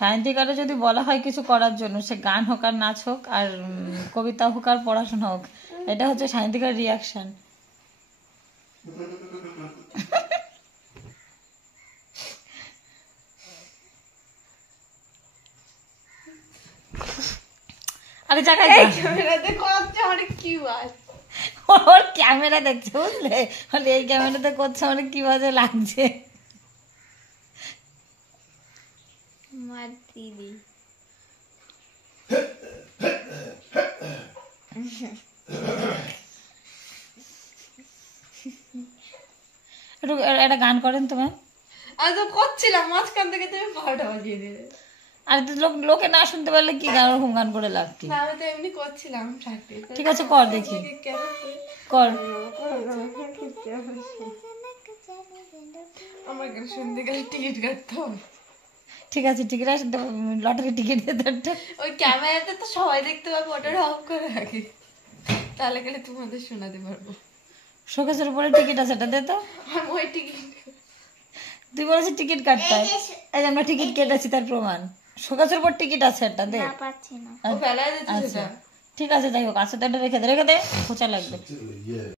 সাহিত্যিকারে যদি বলা হয় কিছু করার জন্য, সে গান হোক আর নাচ হোক আর কবিতা হোক আর পড়াশোনা হোক, এটা হচ্ছে সাহিত্যিকার রিয়াকশন। আরে জায়গায় ওর ক্যামেরা দেখছে, বুঝলে, বলে এই ক্যামেরাতে করছে অনেক কি বাজে লাগছে। একটা গান করেন তো ম্যাম। আমি তো করছিলাম, মাঝখান থেকে তুমি ভাড়াটা বাজিয়ে দিলে। আর লোকে না শুনতে পারলে কি গান, ওরকম গান করে লাভ কি? আমি তো এমনি করছিলাম। ঠিক আছে, কর দেখি, কর। আমার গান শুনতে গেলে টিকিট কাটতে হবে। ঠিক আছে, টিকিট লটারি টিকিট দিয়ে ওই ক্যামেরাতে তো সবাই দেখতে পাবে, ওটা অফ করে রাখি, তাহলে গেলে তোমাদের শোনাতে পারবো। শোকেসের উপরে টিকিট আছে, এটা দে তো। ওই টিকিট তুই বলেছিস টিকিট কাটতে, এই আমরা টিকিট কেটেছি তার প্রমাণ। শোকেসের উপর টিকিট আছে, এটা দে। ও ফেলায় দিতে। ঠিক আছে, যাই হোক, আছে তো, এটা রেখে দে, খোঁচা লাগবে।